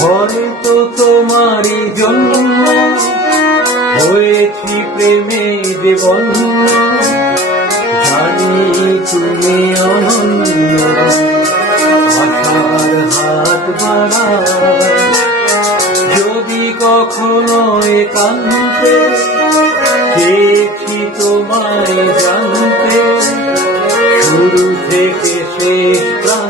হয়তো তোমারই জন্য হয়েছি প্রেমে দেবন্য জানি তুমি অনন্য আশার হাত বাড়া যদি কখনো একান্তে চেয়েছি তোমায় জানতে, শুরু থেকে শেষ প্রান্তে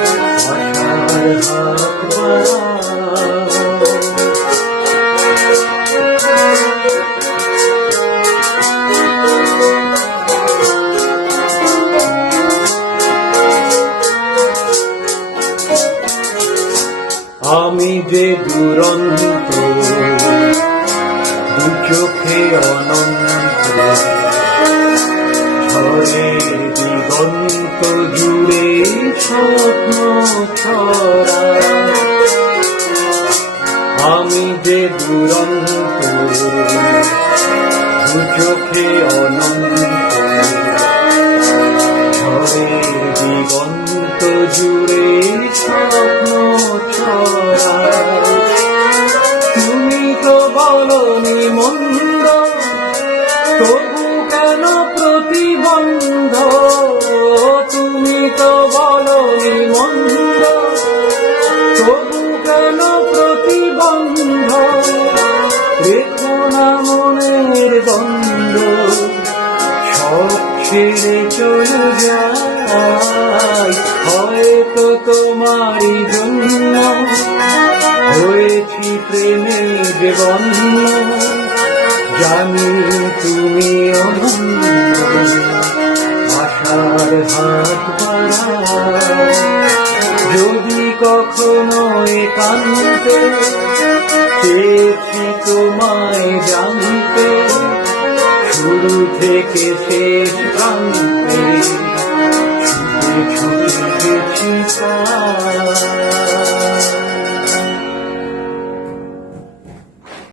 যে দুরন্ত, দু চোখে অনন্ত ঝরে দিগন্ত জুড়ে স্বপ্ন ছড়া। আমি যে দুরন্ত, দু চোখে অনন্ত ঝরে দিগন্ত জুড়ে ছড়া প্রতিবন্ধ রেখো মনের দ্বন্দ্ব। সব ছেড়ে চলে যায় হয়তো তোমারই জন্য হয়েছি প্রেমে যে বন্য জানি তুমি আশার হাত বাড়াও। যদি কখনো একান্তে পেয়েছি তোমায় জানতে। শুরু থেকে শেষ প্রান্তে। ছুটে গেছি